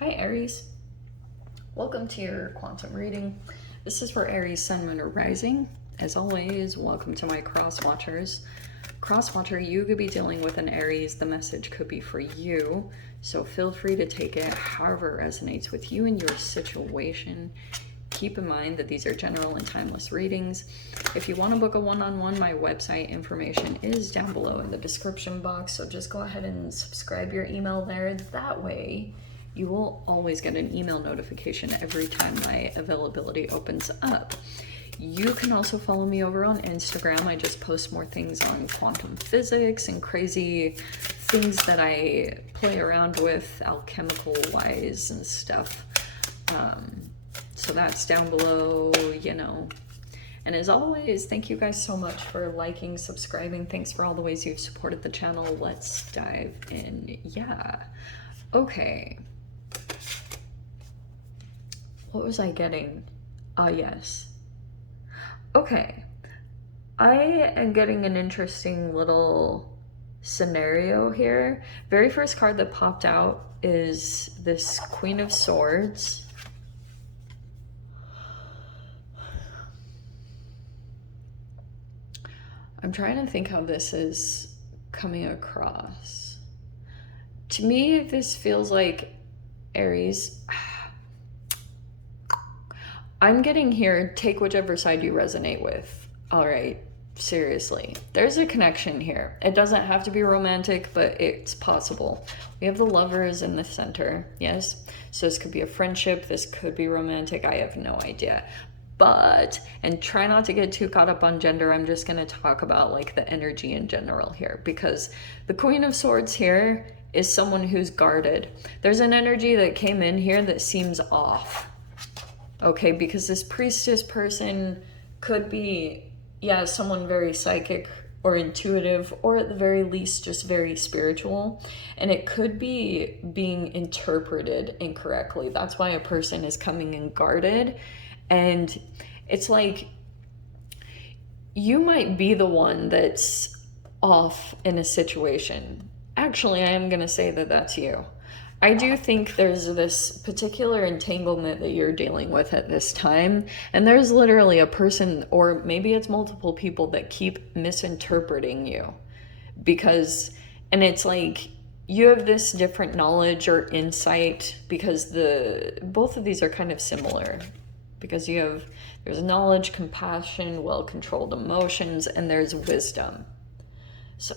Hi Aries, welcome to your quantum reading. This is for Aries, Sun, Moon, or Rising. As always, welcome to my cross watchers. Cross watcher, you could be dealing with an Aries. The message could be for you, so feel free to take it however it resonates with you and your situation. Keep in mind that these are general and timeless readings. If you want to book a one-on-one, my website information is down below in the description box, so just go ahead and subscribe your email there. That way you will always get an email notification every time my availability opens up. You can also follow me over on Instagram. I just post more things on quantum physics and crazy things that I play around with alchemical wise and stuff. So that's down below, you know. And as always, thank you guys so much for liking, subscribing. Thanks for all the ways you've supported the channel. Let's dive in. Yeah. Okay. What was I getting? Yes. Okay. I am getting an interesting little scenario here. Very first card that popped out is this Queen of Swords. I'm trying to think how this is coming across. To me, this feels like Aries. I'm getting here, take whichever side you resonate with. All right, seriously. There's a connection here. It doesn't have to be romantic, but it's possible. We have the Lovers in the center, yes? So this could be a friendship, this could be romantic, I have no idea. But, and try not to get too caught up on gender, I'm just going to talk about like the energy in general here, because the Queen of Swords here is someone who's guarded. There's an energy that came in here that seems off, okay, because this priestess person could be, yeah, someone very psychic or intuitive, or at the very least just very spiritual, and it could be being interpreted incorrectly. That's why a person is coming in guarded. And it's like you might be the one that's off in a situation. Actually, I am going to say that that's you. I do think there's this particular entanglement that you're dealing with at this time, and there's literally a person, or maybe it's multiple people, that keep misinterpreting you. Because, and it's like you have this different knowledge or insight, because both of these are kind of similar. Because there's knowledge, compassion, well-controlled emotions, and there's wisdom. So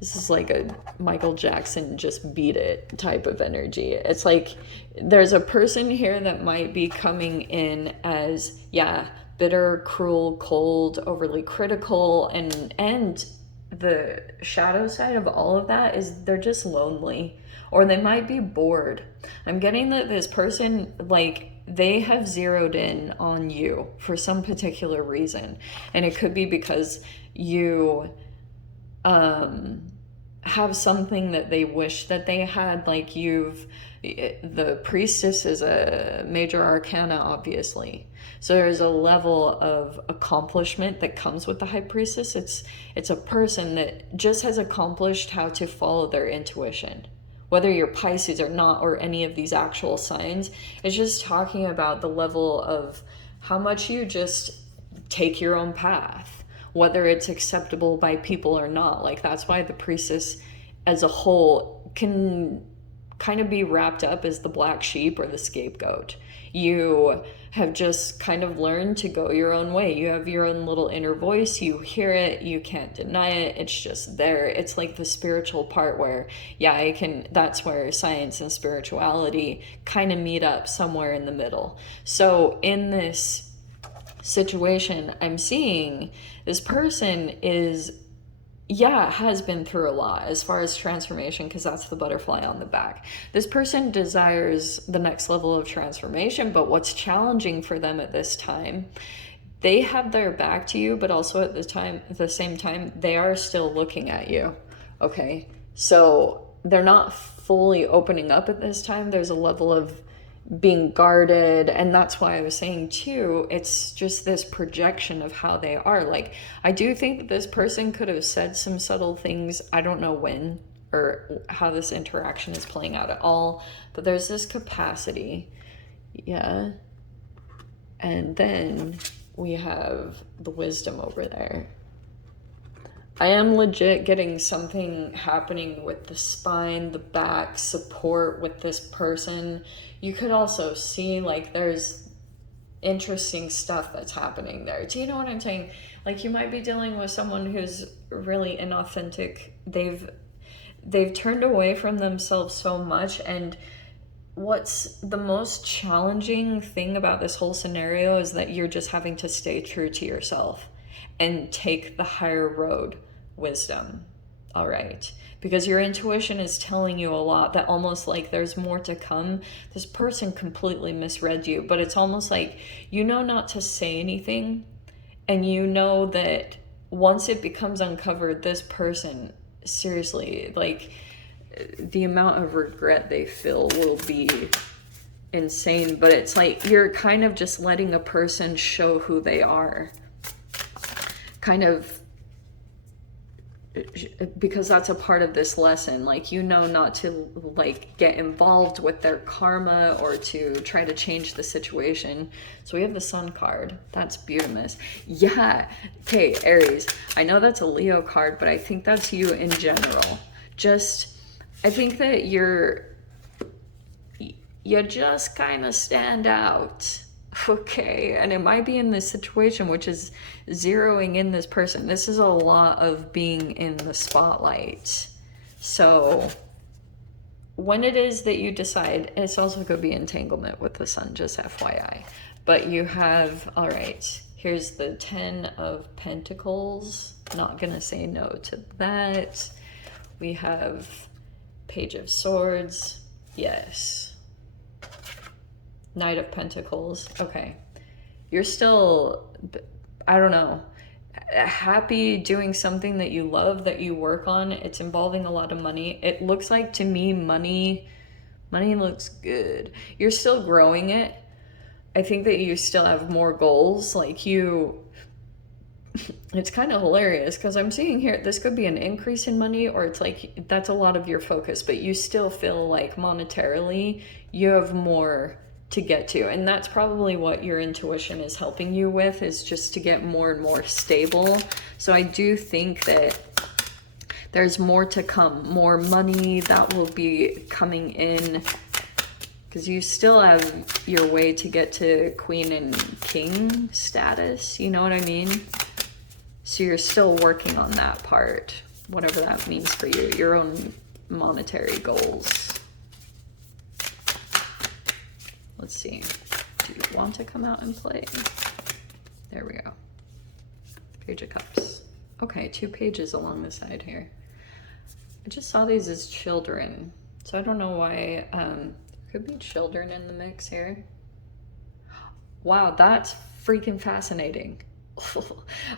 this is like a Michael Jackson just beat it type of energy. It's like there's a person here that might be coming in as, yeah, bitter, cruel, cold, overly critical, and the shadow side of all of that is they're just lonely, or they might be bored. I'm getting that this person, like, they have zeroed in on you for some particular reason, and it could be because you have something that they wish that they had. Like, the priestess is a major arcana, obviously, so there's a level of accomplishment that comes with the high priestess. It's a person that just has accomplished how to follow their intuition. Whether you're Pisces or not, or any of these actual signs, it's just talking about the level of how much you just take your own path, whether it's acceptable by people or not. Like, that's why the priestess as a whole can kind of be wrapped up as the black sheep or the scapegoat. You have just kind of learned to go your own way. You have your own little inner voice. You hear it. You can't deny it. It's just there. It's like the spiritual part where, yeah, that's where science and spirituality kind of meet up somewhere in the middle. So in this situation, I'm seeing this person has been through a lot as far as transformation, because that's the butterfly on the back. This person desires the next level of transformation, but what's challenging for them at this time, they have their back to you, but also at the same time, they are still looking at you, okay? So they're not fully opening up at this time. There's a level of being guarded, and that's why I was saying too, it's just this projection of how they are. Like, I do think that this person could have said some subtle things, I don't know when, or how this interaction is playing out at all. But there's this capacity. Yeah. And then we have the wisdom over there. I am legit getting something happening with the spine, the back, support with this person. You could also see like there's interesting stuff that's happening there. Do you know what I'm saying? Like you might be dealing with someone who's really inauthentic. They've turned away from themselves so much, and what's the most challenging thing about this whole scenario is that you're just having to stay true to yourself and take the higher road, wisdom. All right. Because your intuition is telling you a lot, that almost like there's more to come. This person completely misread you, but it's almost like you know not to say anything, and you know that once it becomes uncovered, this person, seriously, like the amount of regret they feel will be insane. But it's like you're kind of just letting a person show who they are, kind of, because that's a part of this lesson. Like, you know not to like get involved with their karma or to try to change the situation. So we have the Sun card. That's beautiful. Yeah. Okay, Aries, I know that's a Leo card, but I think that's you in general. Just, I think that you just kind of stand out. Okay, and it might be in this situation, which is zeroing in this person. This is a lot of being in the spotlight. So when it is that you decide, it's also going to be entanglement with the Sun, just FYI. But you have, all right, here's the 10 of Pentacles. Not going to say no to that. We have Page of Swords. Yes. Knight of Pentacles. Okay. You're still, I don't know, happy doing something that you love, that you work on. It's involving a lot of money. It looks like to me money looks good. You're still growing it. I think that you still have more goals. Like it's kind of hilarious because I'm seeing here, this could be an increase in money, or it's like that's a lot of your focus, but you still feel like monetarily you have more to get to. And that's probably what your intuition is helping you with, is just to get more and more stable. So I do think that there's more to come, more money that will be coming in, because you still have your way to get to Queen and King status, you know what I mean? So you're still working on that part, whatever that means for you, your own monetary goals. Let's see. Do you want to come out and play? There we go. Page of Cups. Okay, 2 pages along the side here. I just saw these as children, so I don't know why. Could be children in the mix here. Wow, that's freaking fascinating.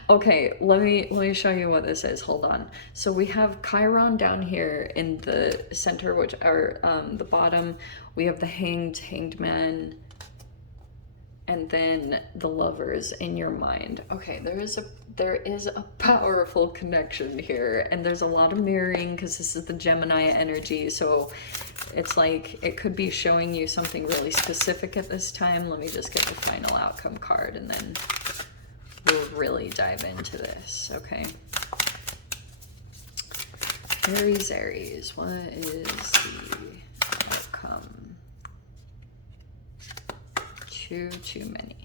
Okay, let me show you what this is. Hold on. So we have Chiron down here in the center, which are the bottom. We have the hanged man, and then the Lovers in your mind. Okay, there is a powerful connection here, and there's a lot of mirroring because this is the Gemini energy. So it's like it could be showing you something really specific at this time. Let me just get the final outcome card, and then we'll really dive into this. Okay. Aries, what is the outcome? Too many.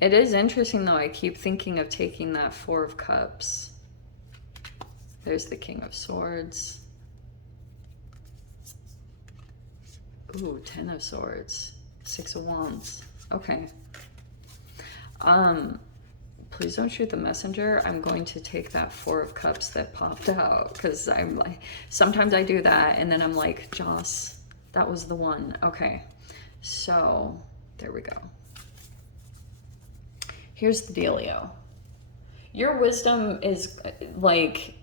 It is interesting though, I keep thinking of taking that 4 of Cups. There's the King of Swords. Ooh, 10 of Swords. 6 of Wands. Okay. Please don't shoot the messenger. I'm going to take that 4 of Cups that popped out, because I'm like, sometimes I do that and then I'm like, Joss, that was the one. Okay, so there we go. Here's the dealio. Your wisdom is like,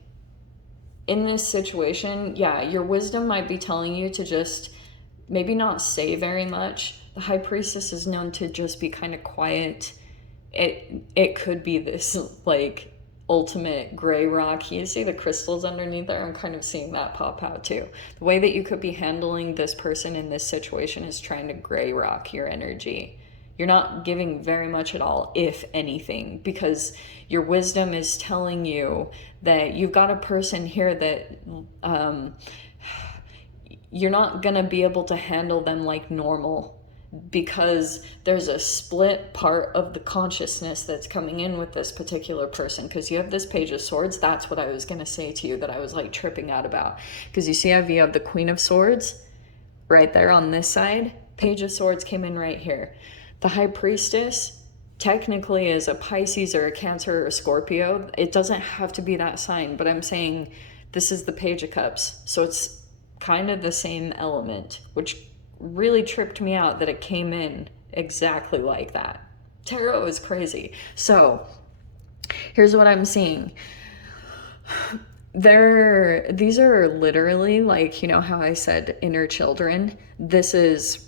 in this situation, yeah, your wisdom might be telling you to just maybe not say very much, The High Priestess is known to just be kind of quiet. It could be this like ultimate gray rock. You see the crystals underneath there? I'm kind of seeing that pop out too. The way that you could be handling this person in this situation is trying to gray rock your energy. You're not giving very much at all, if anything, because your wisdom is telling you that you've got a person here that you're not going to be able to handle them like normal, because there's a split part of the consciousness that's coming in with this particular person. Because you have this Page of Swords. That's what I was going to say to you that I was like tripping out about. Because you see how you have the Queen of Swords right there on this side. Page of Swords came in right here. The High Priestess technically is a Pisces or a Cancer or a Scorpio. It doesn't have to be that sign, but I'm saying this is the Page of Cups. So it's kind of the same element, which really tripped me out that it came in exactly like that. Tarot is crazy. So here's what I'm seeing. These are literally like, you know how I said inner children? This is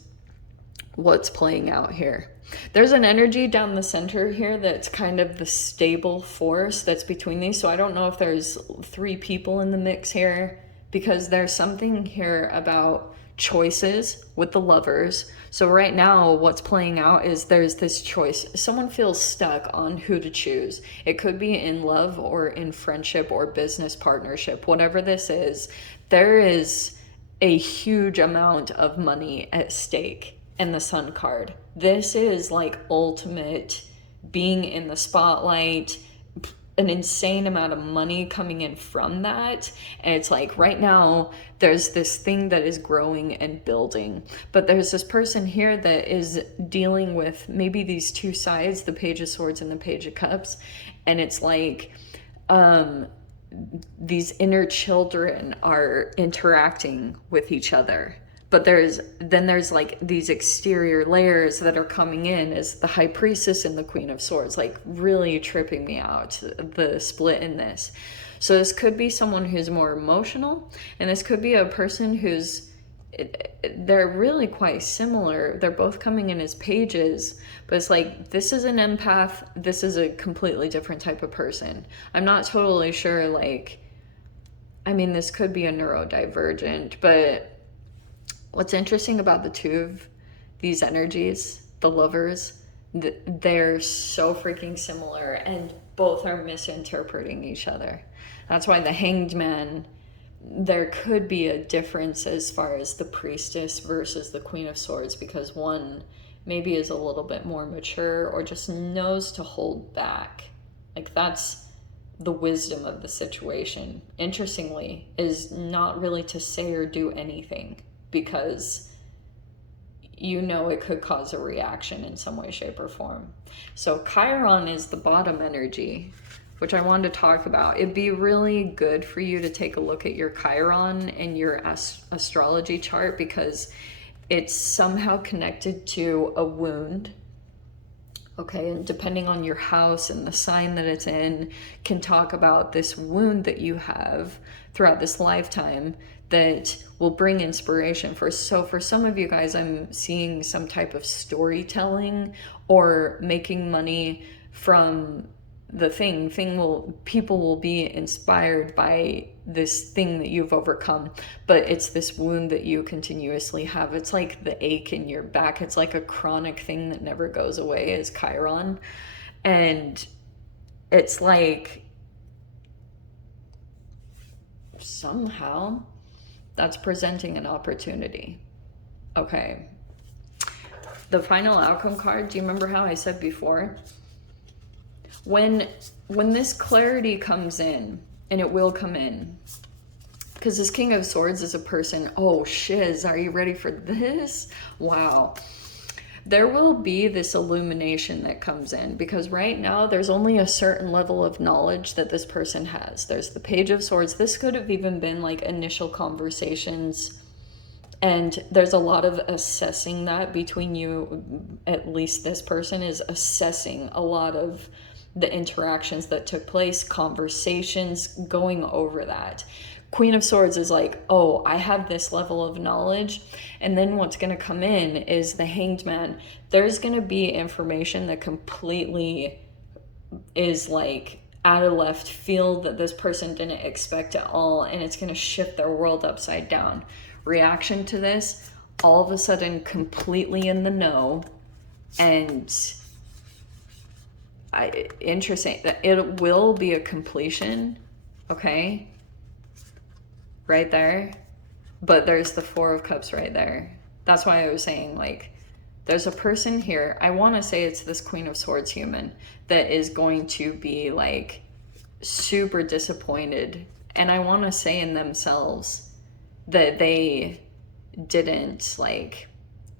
what's playing out here. There's an energy down the center here that's kind of the stable force that's between these. So I don't know if there's 3 people in the mix here, because there's something here about choices with the Lovers. So right now what's playing out is there's this choice. Someone feels stuck on who to choose. It could be in love or in friendship or business partnership. Whatever this is, there is a huge amount of money at stake in the Sun card. This is like ultimate being in the spotlight, an insane amount of money coming in from that. And it's like right now there's this thing that is growing and building, but there's this person here that is dealing with maybe these 2 sides, the Page of Swords and the Page of Cups. And it's like these inner children are interacting with each other. But there's like these exterior layers that are coming in as the High Priestess and the Queen of Swords, like really tripping me out, the split in this. So this could be someone who's more emotional, and this could be a person who's, they're really quite similar. They're both coming in as pages, but it's like, this is an empath, this is a completely different type of person. I'm not totally sure, like, I mean, this could be a neurodivergent, but what's interesting about the 2 of these energies, the Lovers, they're so freaking similar, and both are misinterpreting each other. That's why the Hanged Man, there could be a difference as far as the Priestess versus the Queen of Swords, because one maybe is a little bit more mature or just knows to hold back. Like, that's the wisdom of the situation, interestingly, is not really to say or do anything, because you know it could cause a reaction in some way, shape, or form. So Chiron is the bottom energy, which I wanted to talk about. It'd be really good for you to take a look at your Chiron in your astrology chart, because it's somehow connected to a wound. Okay, and depending on your house and the sign that it's in, can talk about this wound that you have throughout this lifetime that will bring inspiration for. So for some of you guys, I'm seeing some type of storytelling or making money from the people will be inspired by this thing that you've overcome, but it's this wound that you continuously have. It's like the ache in your back. It's like a chronic thing that never goes away, is Chiron. And it's like somehow that's presenting an opportunity. Okay. The final outcome card, do you remember how I said before? When this clarity comes in, and it will come in, because this King of Swords is a person, oh shiz, are you ready for this? Wow. There will be this illumination that comes in, because right now there's only a certain level of knowledge that this person has. There's the Page of Swords. This could have even been like initial conversations, and there's a lot of assessing that between you. At least this person is assessing a lot of the interactions that took place, conversations, going over that. Queen of Swords is like, oh, I have this level of knowledge. And then what's going to come in is the Hanged Man. There's going to be information that completely is like out of left field that this person didn't expect at all. And it's going to shift their world upside down. Reaction to this, all of a sudden completely in the know. And interesting that it will be a completion, okay, right there, but there's the Four of Cups right there. That's why I was saying, like, there's a person here, I want to say it's this Queen of Swords human, that is going to be like super disappointed, and I want to say in themselves that they didn't like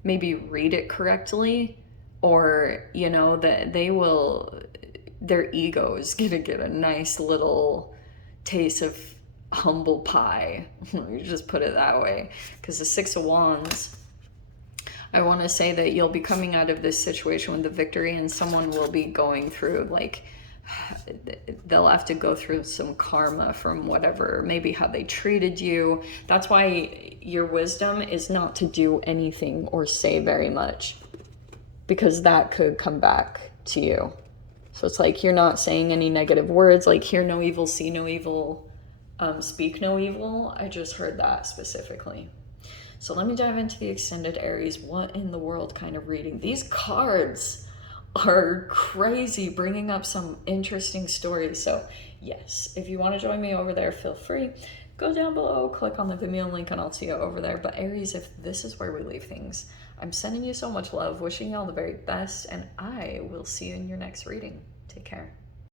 maybe read it correctly, or you know, that they will, their ego is gonna get a nice little taste of humble pie. Let me just put it that way, because the Six of Wands, I want to say that you'll be coming out of this situation with the victory, and someone will be going through, like, they'll have to go through some karma from whatever, maybe how they treated you. That's why your wisdom is not to do anything or say very much, because that could come back to you. So it's like, you're not saying any negative words, like hear no evil, see no evil, speak no evil. I just heard that specifically. So let me dive into the extended Aries. What in the world kind of reading? These cards are crazy, bringing up some interesting stories. So yes, if you want to join me over there, feel free. Go down below, click on the Vimeo link, and I'll see you over there. But Aries, if this is where we leave things, I'm sending you so much love, wishing you all the very best, and I will see you in your next reading. Take care.